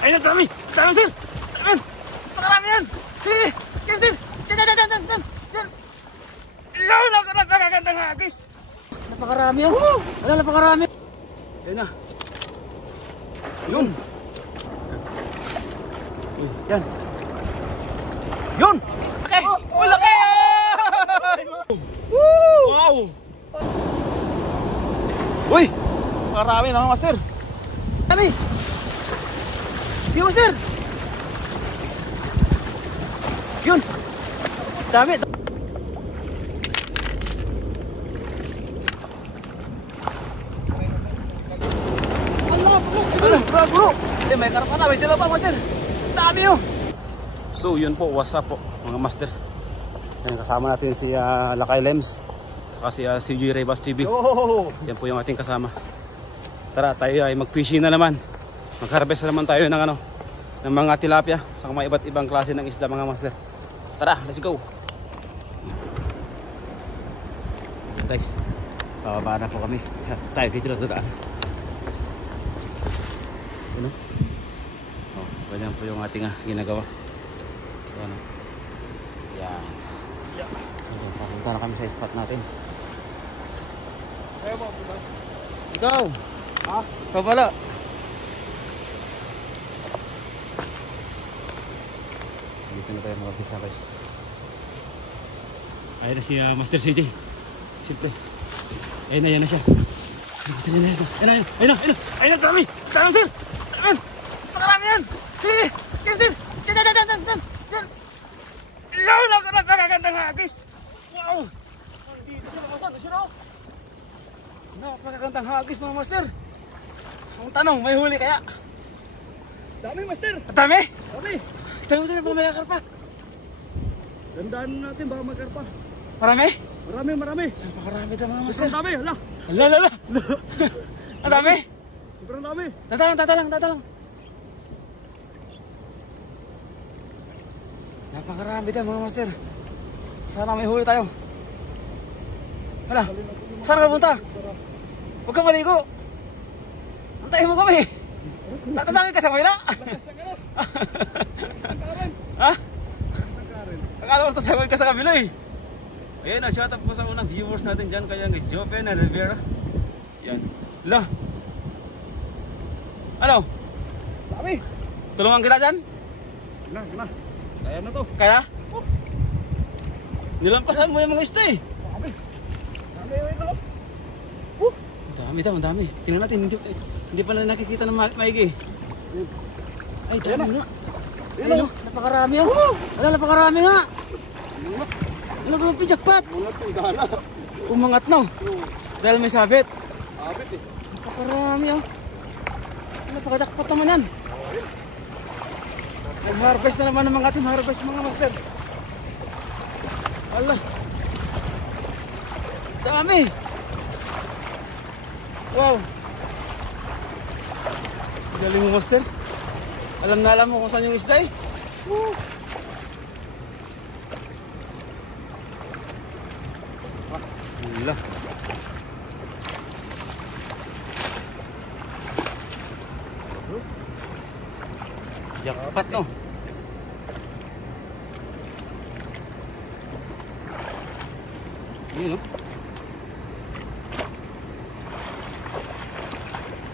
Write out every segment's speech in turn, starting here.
Ayun, dami! Dami, sir! Dami! Nakarami yan! Sige! Yan, sir! Yan! Napakagandang hagis! Napakarami yan! Wala, napakarami! Ayun na! Yun! Yan! Yun! Laki! Malaki! Wow! Uy! Marami mga master! Dami! Sige master! Yun! Dami! Allah! Bro! Eh may karpa na! May dalaw pa master! Dami yun! So yun po, what's up po mga master. Yan, kasama natin si Lakay Lems saka si CJ Rivas TV. Yan po yung ating kasama. Tara tayo ay mag-fishing na naman. Mag-harvest naman tayo ng ng mga tilapia saka mga iba't ibang klase ng isda mga master. Tara, let's go. Guys, bababa na po kami. Tayo dito na daan. Ano? Oh, ganyan po yung ating ginagawa. Ano? Yan. So, papunta na kami sa spot natin. Ikaw! Ha? Ikaw pala! Dito na tayo mag-office na guys. Ayun na si Master CJ. Siyempre. Ayun na, yan na siya. Ayun na, dami! Dami sir! Dami! Nakarami yan! Sige! Yan sir! Yan! Napakagandang hagis! Wow! Dito siya namasan, siya na. Napakagandang hagis mga master. Ang tanong, may huli kaya? Dami master! Dami? Dami! Kita mo sila pa may karpa. Gandaan natin baka magkarpa. Marami? Marami! Napakarami daw mga master. Sobrang dami! Hala! Lala! Ang dami? Sobrang dami! Tatalang! Napakarami daw mga master. Sana may huli tayo. Hala, saan ka punta? Huwag ka maligo. Antayin mo kami. Tatatangin ka sa kabila. Ha? Akala ko tatangin ka sa kabila eh. Ayan na, shout out po sa unang viewers natin dyan. Kaya ng Joven na Rivera. Yan. Hala. Ano? Dami! Tulungan kita dyan? Gila! Kaya na to. Kaya? Nilampasan mo yung mga isda eh. Dami! Dami! Ang dami. Tingnan natin, hindi pa na nakikita ng maigi. Ay, dami nga. Ayun, napakarami oh. Wala, napakarami nga. Ano ba yung jackpot? Umangat no. Dahil may sabit. Sabit eh. Napakarami oh. Napaka-jackpot naman yan. Nag-harvest na naman ng mga team harvest mga master. Allah. Dami. Wow. Galing mo master. Alam na alam mo kung saan yung isda eh. Gila. Jackpot no. Yun no.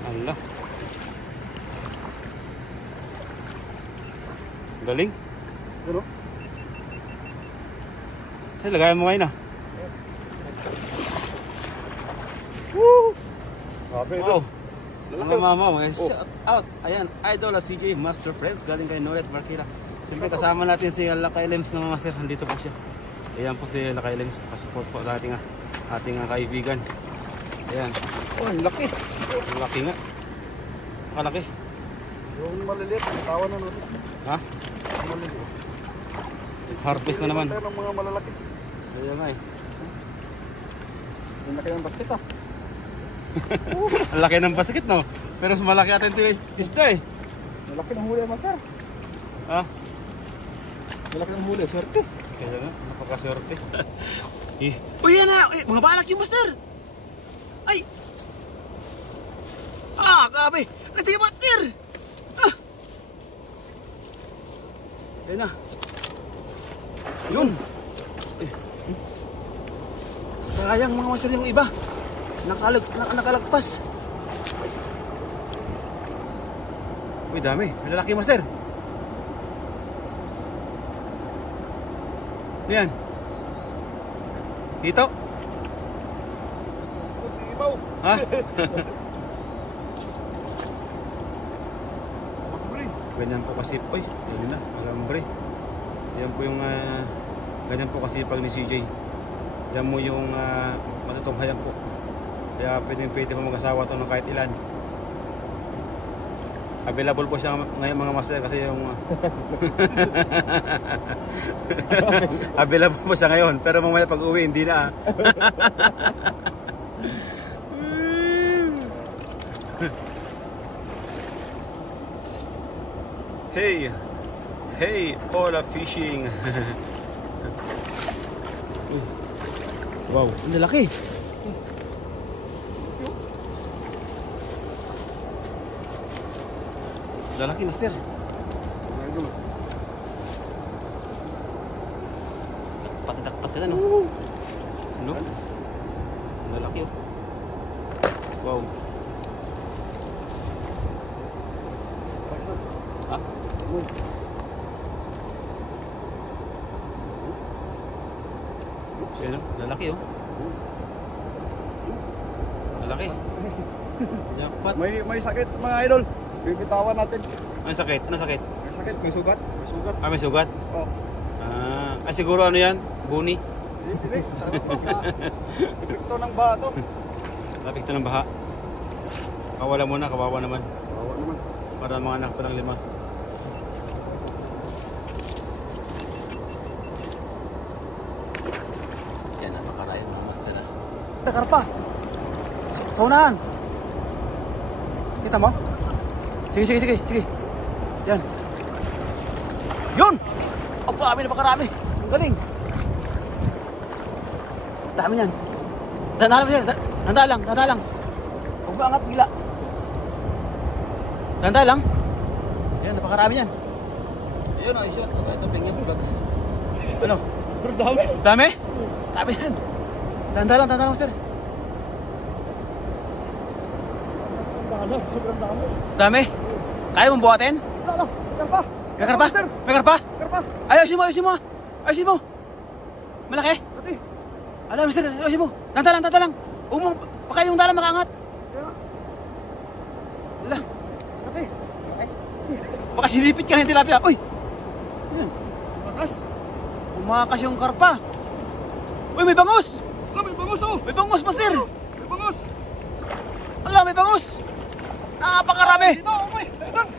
Allah. Galing. Ano? Saan lagayan mo ngayon ah? Woo! Grabe ito. Wow. Mga mama, shout out. Ayan, idol CJ Master Friends galing kay Noret Marquira. Siyempre kasama natin si Lakay Lems mga master. Nandito po siya. Ayan po si Lakay Lems. Nakasupport po sa ating kaibigan. Ayan. Oh, ang laki. Ang laki nga. Malaki. Yung maliliit, tawa na nun. Ha? Maliliit. Harvest na naman. Tayo ng mga malalaki. Kaya nga eh. Yung laki ng basket ah. Ang laki ng basket no? Pero mas malaki atin isda eh. Malaki ng huli master. Ha? Malaki ng huli, swerte. Kaya nga, napakaswerte. Uy yan na! Mga balak yung master! Ay! Grabe! Nasa yung master! Ayun na. Yun. Eh. Sayang mga master yung iba. Nakalagpas. Uy, dami. May lalaki master. Yan. Dito. Ibaw. Ha? Ganyan po kasi, uy, yun na, alambre. Yan po yung, ganyan po kasi pag ni CJ. Yan mo yung matutunghayan po. Kaya pwede po mag-asawa to ng kahit ilan. Available po siya ngayon mga master kasi yung available po siya ngayon, pero mamaya pag uwi hindi na. Hey, Ola Fishing. Wow, ang lalaki. Lalaki master. Dakpat ka na no. Ano? Lalaki oh. Wow. Ha? Pero, lalaki oh. Lalaki. Jackpot. May sakit mga idol. Bibitawan natin. Ano sakit? Ano sakit? May sakit, may sugat. May sugat. Ah, may sugat? Oh. Siguro ano yan? Buni? Hindi. Sa epekto ng baha to. Epekto ng baha. Kawala muna, kawawa naman. Kawawa naman. Para mga anak pa ng 5. Yan, napakalayan mga master na. Karpa! Sa unahan! Kita mo? Sige. Yan. Yun! Ang dami, napakarami. Ang galing. Dami yan. Tanda lang. Huwag maangat bigla. Tanda lang. Yan, napakarami yan. Ayun, ayos yun. Ito, bingyan vlogs. Ano? Super dami. Dami? Dami yan. Tanda lang, sir. Sobrang dami. Dami? Kaya mong buhatin? Karpa. May karpa? May karpa? Karpa. Ayusin mo. Malaki? Pati. Alam, mister, ayusin mo. Tanta lang. Baka yung dala makaangat. Ala. Pati. Baka silipit ka na yung tilapia. Uy! Yan. Makas. Umakas yung karpa. Uy, may bangus! May bangus oh. May bangus, master! May bangus. Ala, may bangus! Napakarami! Dito, may.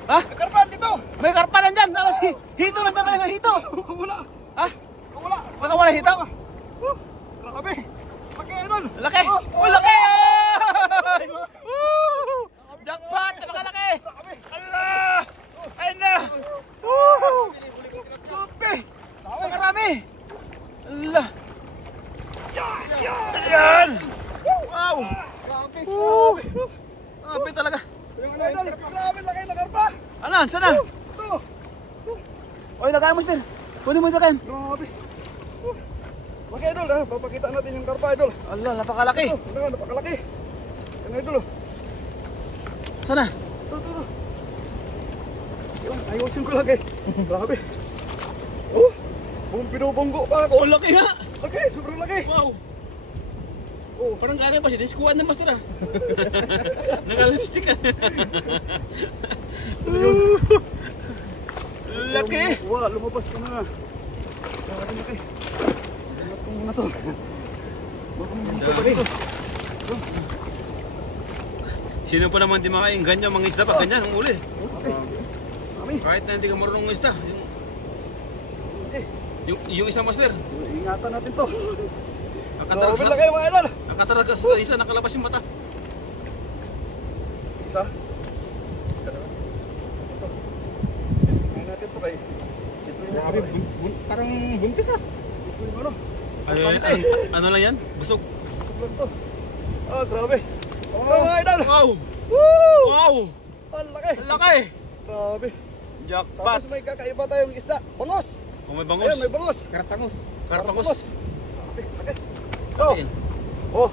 Ha? May karpa dito. May karpa nandyan! Tapos hito lang naman ng hito! Wala. Ha? Wala. Baka wala hito? Grabe. Laki idol. Laki! Oh, laki! Jackpot! Napakalaki! Allah! Ayun na! Grabe! Napakarami! Allah! Yan! Wow! Grabe. Grabe talaga! Grabe laki na karpa. Anan? Sana? Ito. Oy, lagay mo, sir! Kunin mo yung lagayan! Grabe. Laki idol ha. Papakita natin yung karpa idol. Allah, napakalaki! Ito, napakalaki. Yan idol oh. Sana? Ito. Yun, ayusin ko lagi. Grabe. Oh, buong pinubunggo pa ako. Oh, laki nga! Laki, sobrang laki. Wow! Oh, parang gano'n pa siya. Diskuhan na, master ah. Naka-lipstick ah. Laki! Wala, lumabas ka na. Grabe laki. Ingat ko muna to. Ito pa dito. Sino pa naman di makain ganyan mga isda pag ganyan ang uli. Kami. Kahit na hindi ka marunong ng isda. Yung isang master. Ingatan natin to. Nakataragas Grabe laki mga idol. Nakataragas sa isa, nakalabas yung mata. Isa. Tingnan natin to kay. Grabe, parang buntis ah. Ito yung ano. Ano lang yan? Busog. Sobrang to. Ah, grabe. Oh, mga idol. Wow! Woo! Wow! Ang laki. Ang laki! Grabe. Jackpot. Tapos may kakaiba tayong isda. Bangos. Oh, may bangus. Ayun, may bangos. Kartangos. Karpangos. Oh. Ayun. Oh.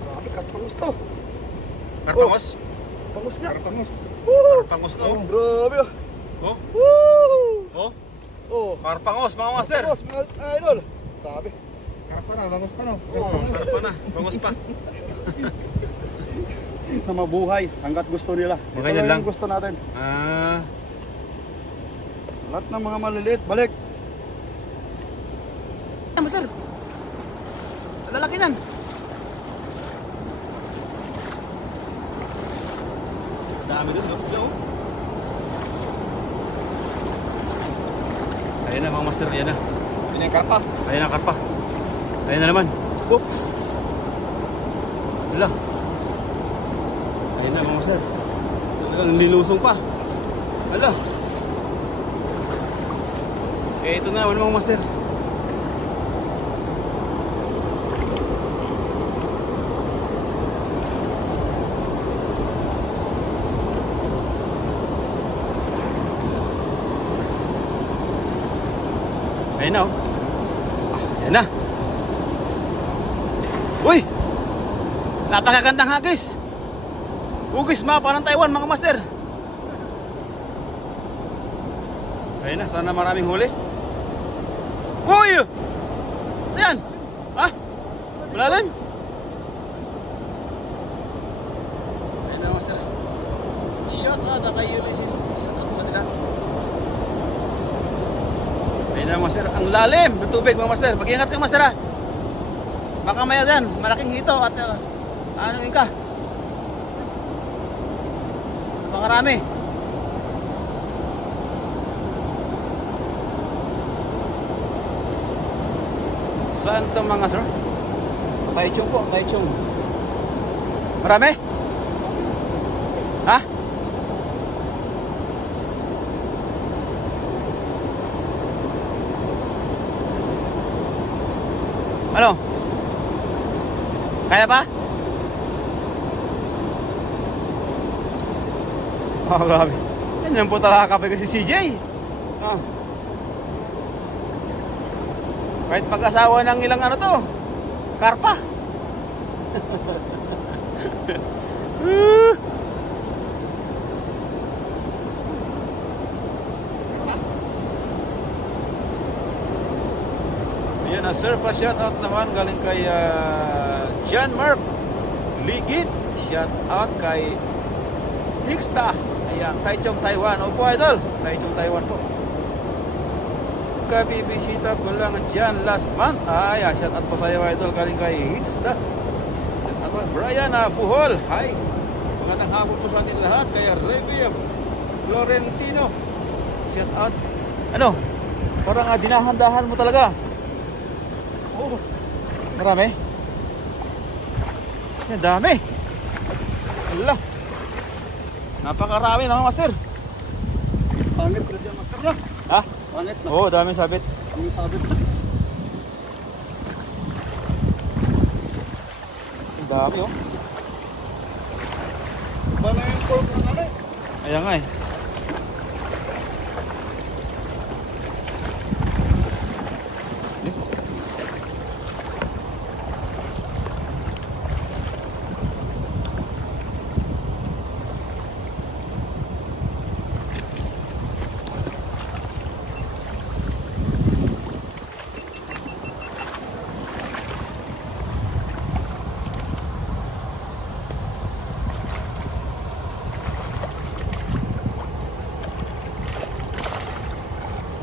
Grabe, karpangos to. Karpangos. Bangus nga. Kartangos. Karpangos na. Oh, Oh. grabe oh. Oh. Woo! Oh. Oh. Karpangos mga master. Bangos, mga idol. Grabe. Karpa na, bangos pa no. Oh, karpa na. Bangus pa. Na mabuhay hanggat gusto nila. Mga Ito yan lang. yung gusto natin. Ah. Lahat ng mga maliliit, balik. Master. Lalaki nan. Dami dun, no? Ayan na mga master, ayan na. Yun yung karpa. Ayan na karpa. Ayan na naman. Oops. Wala. Ayan na mga master. Talagang nilusong pa. Wala. Eh ito na naman mga master. Ayan na oh. Ayan na. Uy! Napakagandang hagis. Hugis mapa ng Taiwan mga master. Ayan na, sana maraming huli. Uy! Ayan! Ha? Malalim? Ayan na master. Shout out kay Ulysses. Shout out kanila. Ayan na master, ang lalim ng tubig mga master. Mag-ingat ka master ha. Baka maya dyan, malaking hito at ano yun ka. Makarami. Saan ito mga sir? Taichung po, Taichung. Marami? Ha? Ano? Kaya pa? Oh, grabe. Yan po talaga kapag si CJ. Oh. Kahit pag-asawa ng ilang ano to, karpa. Ayan na sir, pa-shoutout naman galing kay John Mark Ligid. Shoutout kay Hixta. Ayan, Taichung Taiwan. Opo idol, Taichung Taiwan po. Kabibisita ko lang dyan last month. Ay, shoutout po sa iyo idol galing kay Hixta. Shoutout po Brian Buhol. Hi, magandang hapon po sa atin lahat. Kaya Revy Florentino, shoutout. Ano, parang dinahandahan mo talaga. Oh, marami. Yan, dami. Allah. Napakarami mga master. Pangit na dyan, master na. Ha? Pangit na. Oo, daming sabit. Ang sabit. Ang dami oh. Iba na yung pork na namin. Ayan nga eh.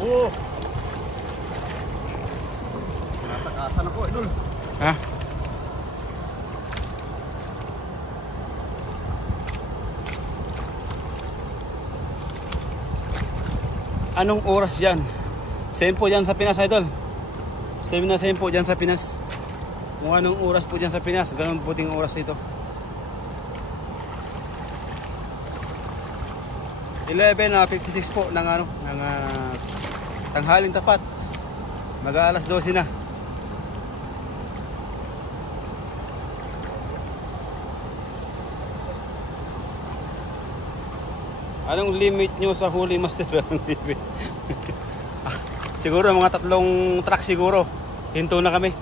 Oo. Natakasan ako, idol. Ha? Anong oras yan? Same po dyan sa Pinas idol. Same na same po dyan sa Pinas. Kung anong oras po dyan sa Pinas, ganun puting oras dito. 11:56 po ng ano, ng tanghaling tapat. Mag-aalas 12 na. Anong limit nyo sa huli, master? Anong limit? Siguro mga 3 truck siguro. Hinto na kami.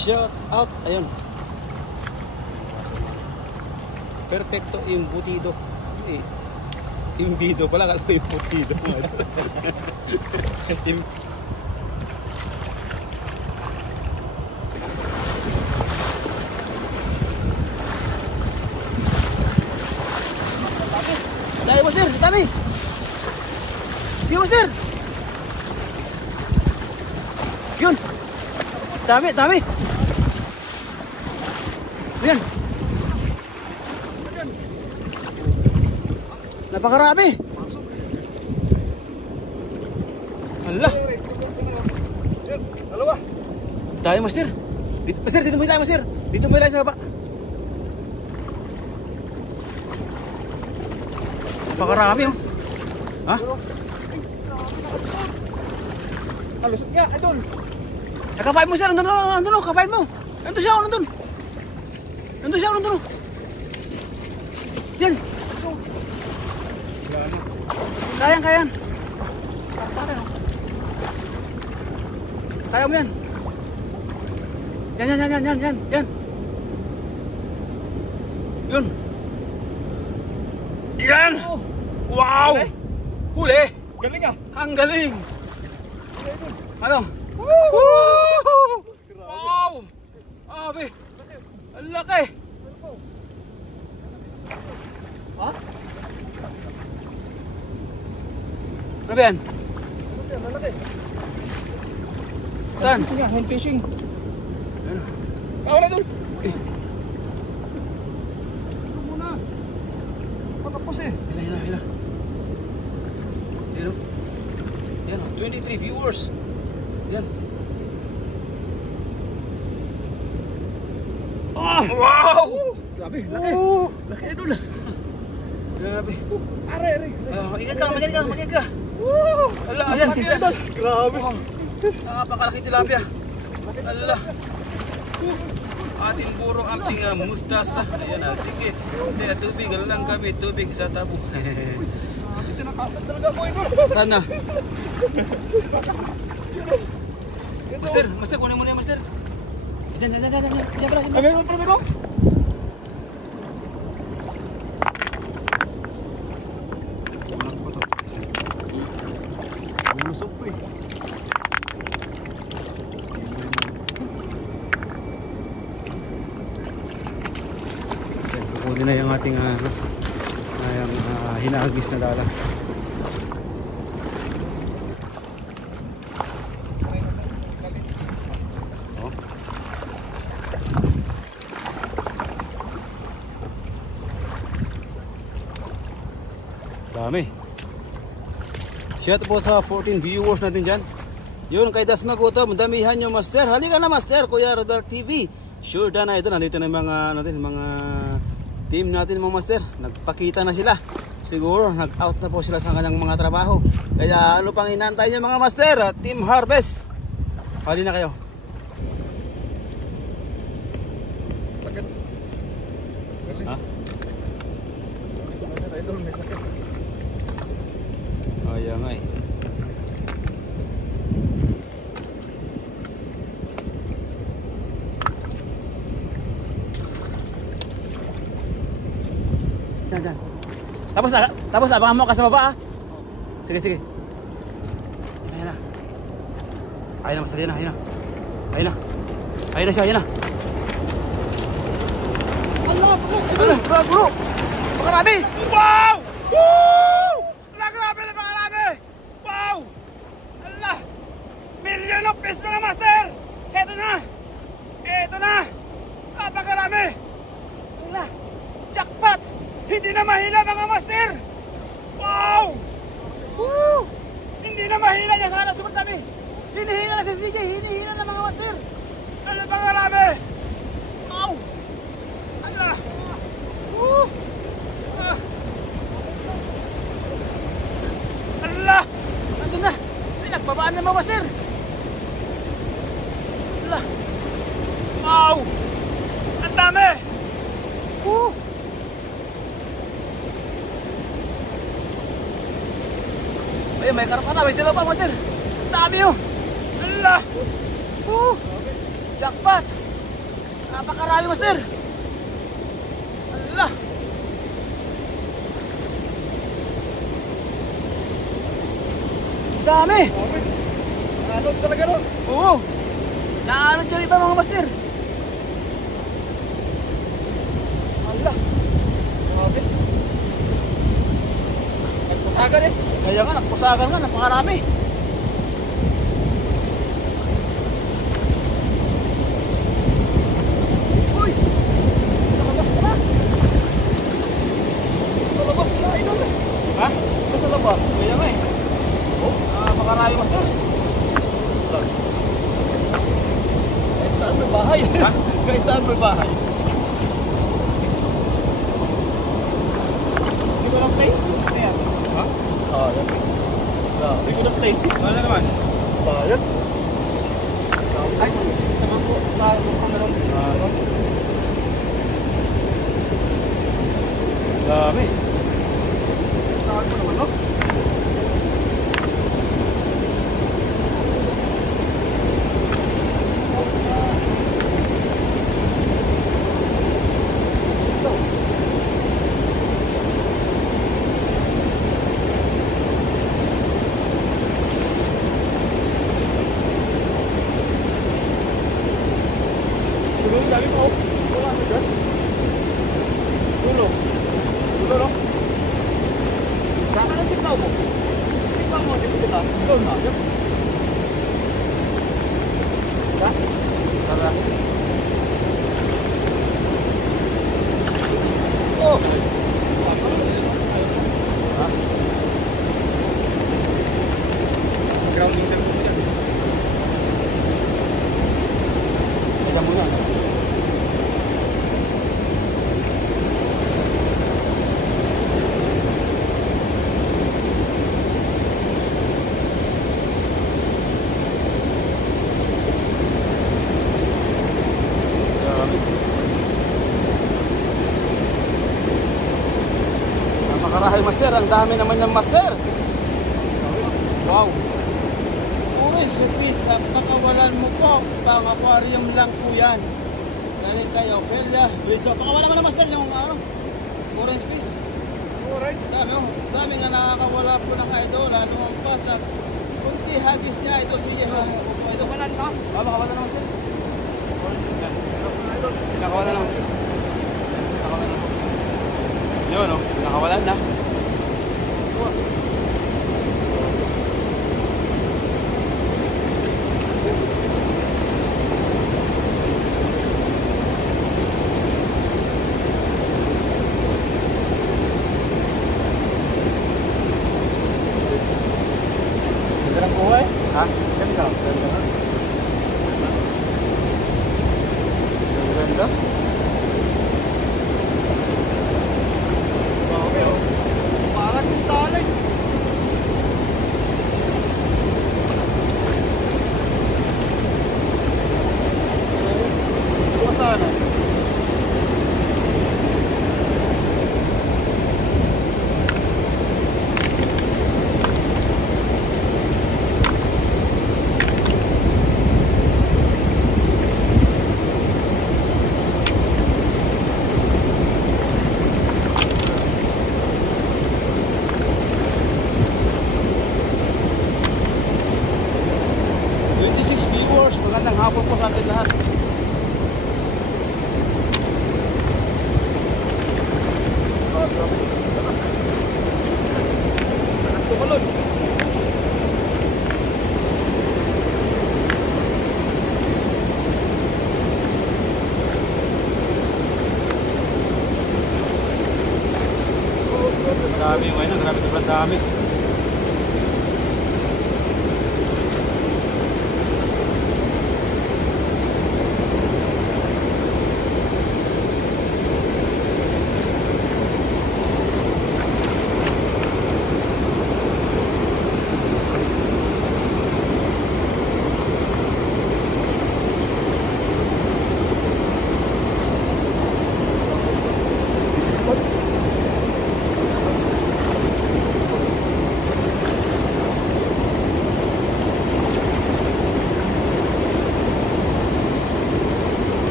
Shout out, ayun. Perfecto embutido. Eh, imbido pala, kala ko embutido. Dahil mo sir, dami. Sige mo sir. Yun. Dami, dami. Ayan. Napakarami. Allah. Dalawa. Tayo master. Dito, master, dito mo tayo master. Dito mo tayo sa baba. Napakarami oh. Ha? Alusot nga, idol. Nakapain mo sir, nandun oh, kapain mo. Nandun siya, nandun. Nandun siya, nandun. Yan. Kayang, kayang. Kaya mo yan. Yan. Yun. Yan. Wow. Huli. Galing ah. Ang galing. Ano? Woo! Wow. Abi. Ang laki! Ha? Ano ba yan? Malaki. Saan? Hand fishing. Ano? Wala doon. Eh. Ito muna. Patapos eh. Hila. Yan. Yan, 23 viewers. Yan. Oh, wow! Grabe, laki. Laki idol. Grabe. Are. Magiging ka. Ala, ayan. Grabe. Napakalaki tilapia. Ala. Atin puro amping mustasa. Ayan na, sige. Kaya tubig lang kami, tubig sa tabo. Tinakasan talaga mo idol. Sana. Master, kunin mo na yan, master. Diyan pala. Ano pa ito? Lusok to eh. Kunin na yung ating hinahagis na dala. Oh. Dami. Shout po sa 14 viewers natin dyan. Yun kay Dasmag Utom, damihan nyo master. Halika na master, Kuya Rodal TV. Sure na ito, nandito na yung mga team natin mga master. Nagpakita na sila. Siguro nag-out na po sila sa kanyang mga trabaho. Kaya ano pang inantay nyo mga master? Team Harvest. Hali na kayo. Sakit. Ha? Idol, may sakit. Ayan nga eh. Yan. Tapos abangan mo ka sa baba ah. Sige. Ayan na. Ayun na, masali na. Ayun na siya, ayun na. Allah, bro. Pakarami. Wow! Woo! Grabe na pakarami. Wow! Allah! Million of pesos mga master. Ito na. Pakarami. Allah! Jackpot! Hindi na mahila mga master! Wow! Woo! Hindi Hindi na mahina niya sana sumunod kami. Hinihina na si CJ, hinihina na mga master. Ano bang marami? Ow! Ala! Ala! Nandun na! Pinagbabaan na mga master. Ala! Ow! Ang dami! Ay, may karpa na, may dilaw pa, master. Dami yun. Ala! Jackpot! Napakarami, master. Ala! Dami! Anod talaga nun. Oo! Naanod dyan iba mga master. Ala! Grabe. Nagpusagan eh. Kaya nga, nagpusagan nga, napakarami. Uy! Nakalabas ka na. Sa labas nila, idol. Ha? Sa labas. Kaya nga eh. Oh, napakarami master. Kahit saan may bahay. Ha? Kahit saan may bahay. Hindi ko lang play. Ano yan? Ha? Sayang. Grabe ko na play. Ano naman? Sayang. Ay, naman po. Tayo po kami nun. Dami. Tawag mo naman, no? Siguro dami pa ako. Wala na dyan. Dulo. Dulo, no? Saan ang signaw mo? Signaw mo, di ba kita? Doon na. Yan. Ha? Tara. Oh! Ha? Grounding sa mo yan. Teka muna. Dami. Napakarahay master, ang dami naman ng master. Wow. Uy, service, pakawalan mo po. Pang aquarium lang po yan. Dali kayo, Ophelia. So, pakawalan mo na master yung ano, orange fish. Alright. Dami nga nakakawala po ng idol. Ano ang pas na kunti hagis niya ito si Jeho. Ito ba lang ka? Makawalan na master. Pinakawalan na. Pinakawalan na. Yun, no? Pinakawalan na. Sarap buhay. Ha? Ganda. Ganda. Ang ganda. Okay, oh. Pangat yung talay. Iwasanan. Magandang hapon po sa atin lahat. Tumalon. Dami yung ayun, grabe sobrang dami.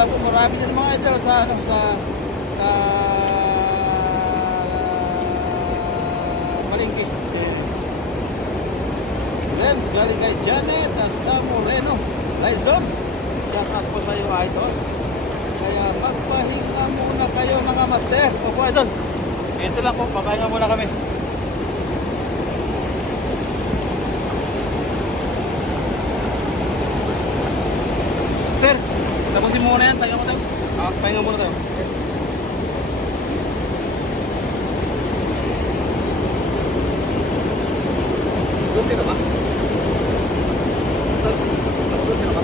marami din mga idol sa ano sa palengke. Lems galing kay Janet sa Moreno. Lizon, shout out po sa iyo idol. Kaya magpahinga muna kayo mga master. Opo idol. Ito lang po, papahinga muna kami. Sir, tapusin muna yan. Pahinga muna tayo. Pahinga muna tayo. Gusto na ba? Gusto na ba?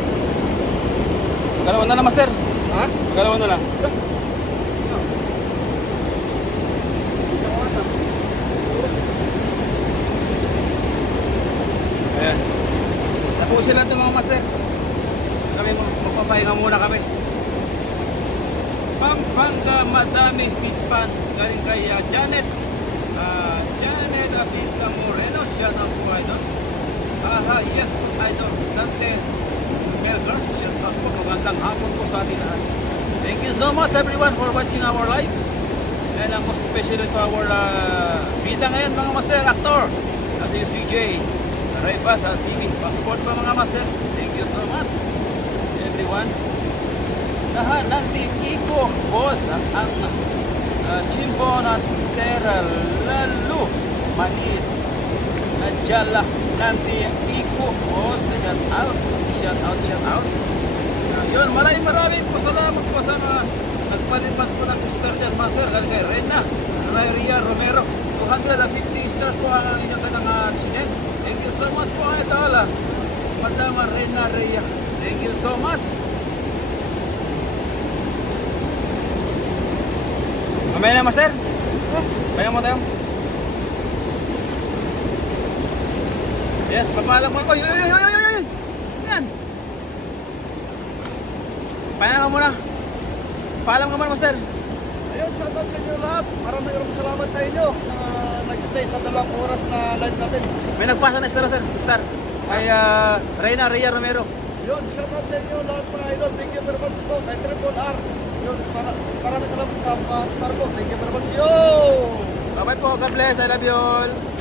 Galawan na lang, master. Ha? Galawan na lang. Ayan. Tapusin lang ito mga master. Kami magpapahinga muna kami. Pampanga madami fish pan. Galing kay Janet. Janet Abisa Moreno. Shout out po idol. Yes idol. Dante Melgar. Shout out po. Magandang hapon po sa atin lahat. Thank you so much everyone for watching our live. And most especially to our bida ngayon mga master, actor. Kasi si CJ Raypas sa TV. Passport pa mga master. Thank you so much everyone. Lahat ng team Iko, boss, ang Jimbo na Terra Lalo Manis Najala nanti Iko, boss. Shout out. Yun, maraming po salamat po sa mga nagpalipat po ng star dyan, master. Galing kay Rena Ria Romero. 250 stars po ang inyong kanang sinend. Thank you so much po idol. Madama Rena Ria. Thank you so much. Mamaya na master. Pahinga mo tayo. Yan, papaalam mo. Oy. Yan. Pahinga ka muna. Paalam ka muna master. Ayun, shoutout sa inyo lahat. Maraming salamat sa inyo na nag-stay sa 2 oras na live natin. May nagpasa na star. Kay Reyna Ria Romero. Yun, shoutout sa inyo lahat mga idol. Thank you very much po. Kay Triple R. Yun, maraming salamat sa star po. Thank you very much. Yo! Bye-bye po. God bless. I love you all.